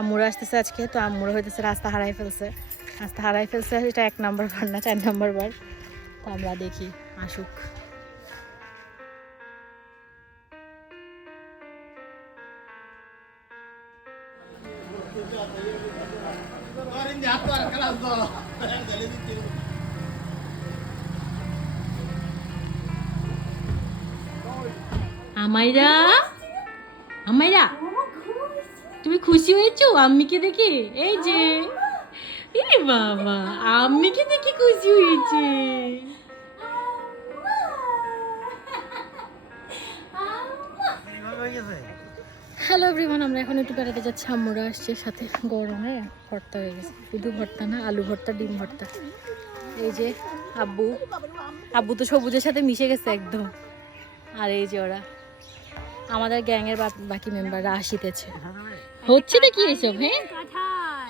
আম্মুরা আসতেছে আজকে, তো আম্মুরা হইতেছে রাস্তা হারাই ফেলছে, এটা 1 নম্বর বার না 4 নম্বর বার। তো আমরা দেখি আসুক। আমাইরা, আমাইরা, তুমি খুশি হয়েছো আম্মিকে দেখে? এই যে এই বাবা, আম্মিকে দেখে খুশি হয়েছে। হ্যালো এভরিওয়ান, আমরা এখন একটু বেড়াতে যাচ্ছি। আম্মুরা আসছে, সাথে গরমে ভর্তা হয়ে গেছে, শুধু ভর্তা না, আলু ভর্তা, ডিম ভর্তা। এই যে আব্বু, আব্বু তো সবুজের সাথে মিশে গেছে একদম। আর এই যে ওরা আমাদের গ্যাংয়ের বাকি মেম্বাররা আসিতেছে। হচ্ছে না কি এসব? হ্যাঁ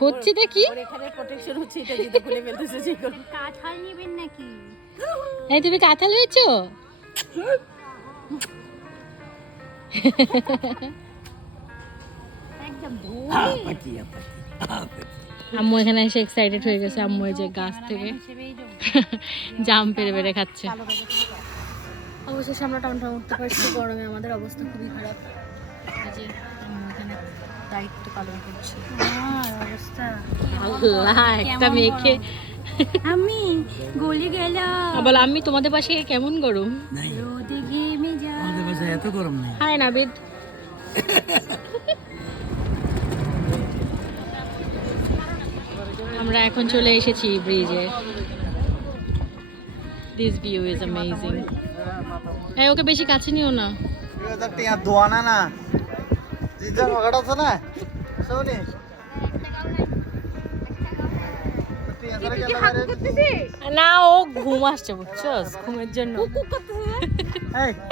হচ্ছে না কি? এখানে প্রোটেকশন হচ্ছে, এটা যদি খুলে ফেলতেছে যে কাঁঠাল নেবেন নাকি? এই তুমি কাঁঠাল হয়েছো? একদম আম্মু এখানে এসে এক্সাইটেড হয়ে গেছে। আম্মু এই যে গাছ থেকে জাম পেরে পেরে খাচ্ছে। অবশেষে আমরা টাউন উঠতে পারছি। গরমে আমাদের অবস্থা খুবই খারাপ। এই যে আম্মু এখানে দায়িত্ব পালন করছে। অবস্থা আল্লাহ, একটা মেয়েকে আমি গলে গেলাম। বল আমি তোমাদের পাশে কেমন গরম? রোদে ঘেমে যা। আমাদের বাসায় এত গরম নেই। হাই নাবিদ। আমরা এখন চলে এসেছি ব্রিজে। This view is amazing. এই ওকে বেশি কাছে নিও না। দোয়ানা না জিজা মগাড় আছে না শুনি না, ও ঘুম আসছে বুঝছস, ঘুমের জন্য।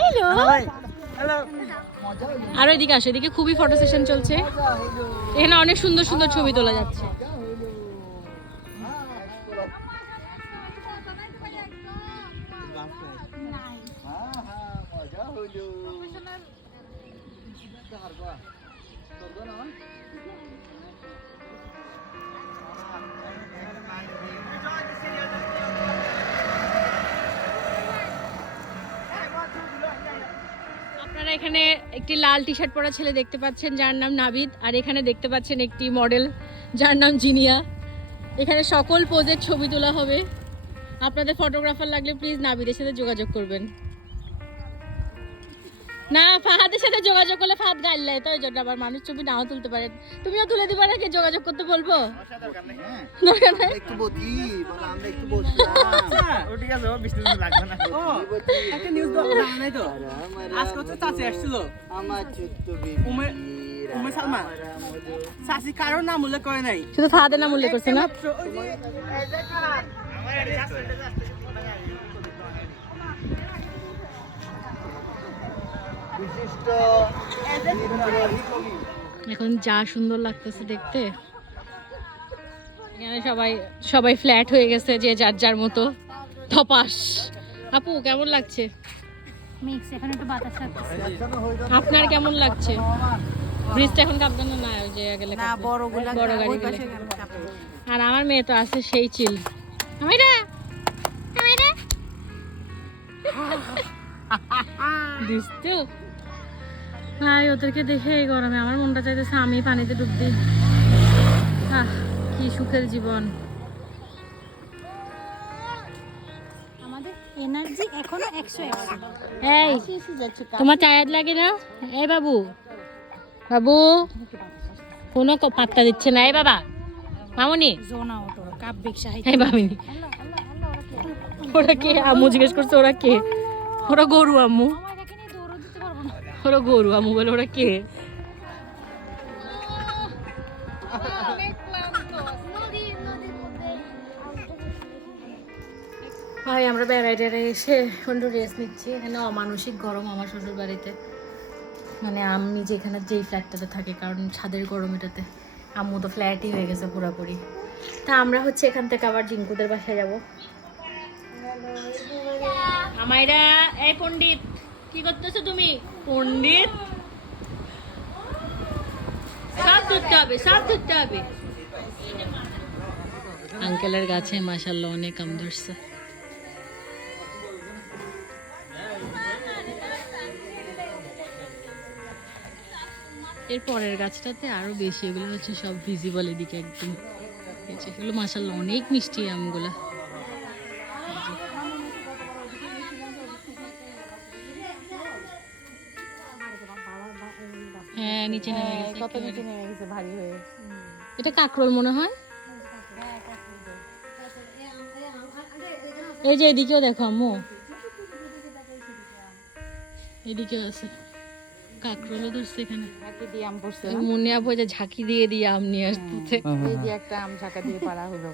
Hello hello. আর এদিকে আসো, এদিকে খুবই ফটো সেশন চলছে। এখানে অনেক সুন্দর সুন্দর ছবি তোলা যাচ্ছে। আপনারা এখানে একটি লাল টি শার্ট পরা ছেলে দেখতে পাচ্ছেন, যার নাম নাবিদ। আর এখানে দেখতে পাচ্ছেন একটি মডেল, যার নাম জিনিয়া। এখানে সকল পোজের ছবি তোলা হবে। আপনাদের ফটোগ্রাফার লাগলে প্লিজ নাবিদের সাথে যোগাযোগ করবেন। না, ফাহাদের সাথে যোগাযোগ করলে ফাহাদ গাইল লাই, তো ওই জন্য আবার মানুষ ছবি নাও তুলতে পারেন। তুমিও তুলে দিবা নাকি? যোগাযোগ করতে বলবো? দরকার নাই। একটু বসি বল, আমরা একটু বসলাম। আচ্ছা ও ঠিক আছে, ও 20 মিনিট লাগবে না। ও একটা নিউজ দাও নাই তো। আজকে তো চাচি আসছিল আমার ছোট্ট বেবি উমে সালমা। চাচি কারো নাম উল্লেখ করে নাই, শুধু ফাহাদের নাম উল্লেখ করছে না? এখন যা সুন্দর লাগতেছে দেখতে। এখানে সবাই সবাই ফ্ল্যাট হয়ে গেছে, যে যার যার মতো। ধপাস। আপু কেমন লাগছে? মিক্স, এখন একটু বাতাস লাগছে। আপনার কেমন লাগছে? ব্রিজটা এখন কাঁপবে না? না, ওই যে গেলে না, বড়গুলা বড় গাড়ি ওই গেলে। পাশে গেল কাপড়। আর আমার মেয়ে তো আছে সেই চিল। আমাইরা, আমাইরা দিস্তু ভাই, ওদেরকে দেখে এই গরমে আমার মনটা চাইতেছে আমি পানিতে ডুব দিই। কি সুখের জীবন। আমাদের এনার্জি এখনো 100। এই তোমার টায়ার্ড লাগে না? এই বাবু, বাবু কোনো পাত্তা দিচ্ছে না। এই বাবা, মামুনি, জোনা অটো কাব্যিক সাহিত্য। এই মামিনি, ওরা কে? আম্মু জিজ্ঞেস করছে ওরা কে? ওরা গরু আম্মু, আমার এটাকে নিয়ে দৌড়ও দিতে পারবো না। ওরা গরু আম্মু বলে ওরা কে? ভাই আমরা বেড়াইতে এসে একটু রেস্ট নিচ্ছি। এখানে অমানসিক গরম আমার শ্বশুর বাড়িতে। মানে আমি যেখানে যেই ফ্ল্যাটটাতে থাকি, কারণ ছাদের গরম এটাতে। আম্মু তো ফ্ল্যাটই হয়ে গেছে পুরোপুরি। তা আমরা হচ্ছে এখান থেকে আবার জিঙ্কুদের বাসায় যাবো। আমাইরা, এই পণ্ডিত কি করতেছো তুমি? পণ্ডিত ধরতে হবে, সব ধরতে হবে। আঙ্কেলের গাছে মাশাআল্লাহ অনেক আম ধরছে। এর পরের গাছটাতে আরো বেশি, এগুলো হচ্ছে সব ভিজিবল এদিকে একদম। এই যে এগুলো মাশাআল্লাহ অনেক মিষ্টি আমগুলা। হ্যাঁ নিচে নেমে গেছে, কত নিচে নেমে গেছে ভারী হয়ে। এটা কাকরোল মনে হয়। এই যে এদিকেও দেখো আম্মু, এদিকেও আছে কাকরোলও ধরছে এখানে। ঝাঁকি দিয়ে আম পড়ছে। মনে আপু যে ঝাঁকি দিয়ে দিয়ে আম নিয়ে আসতেছে। এই যে একটা আম ঝাঁকা দিয়ে পাড়া হলো।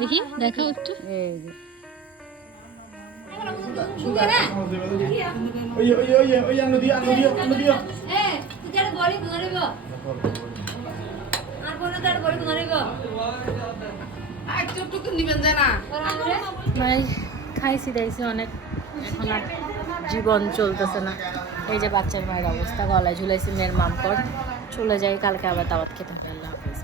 দেখি দেখাও একটু। এই যে ওই আনো দিও ভাই খাইছি দাইছি অনেক, এখন আর জীবন চলতেছে না। এই যে বাচ্চার মায়ের অবস্থা, গলায় ঝুলাইছি মেয়ের মাম কর, চলে যাই, কালকে আবার দাওয়াত খেতে হবে। আল্লাহ হাফেজ।